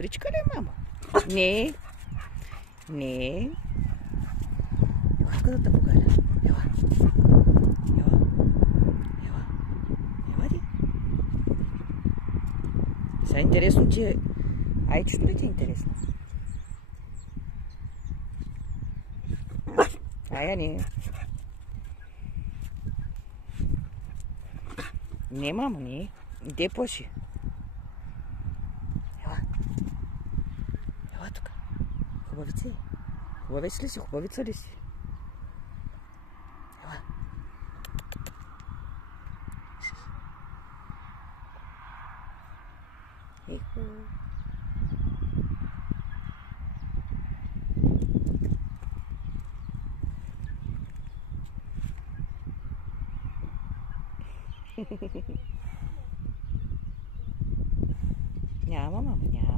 Добричка ли е, мамо? Не. Не. Ела, тук да те погаля. Ела. Ела. Ела. Ела ти. Сега интересно, че айчето ли ти е интересно? Ая не. Не, мамо, не. Де плаши? Ела. Ела тук. Хубавица е. Хубавец ли си? Хубавица ли си? Ела. Ехо. Няма, мамо, няма.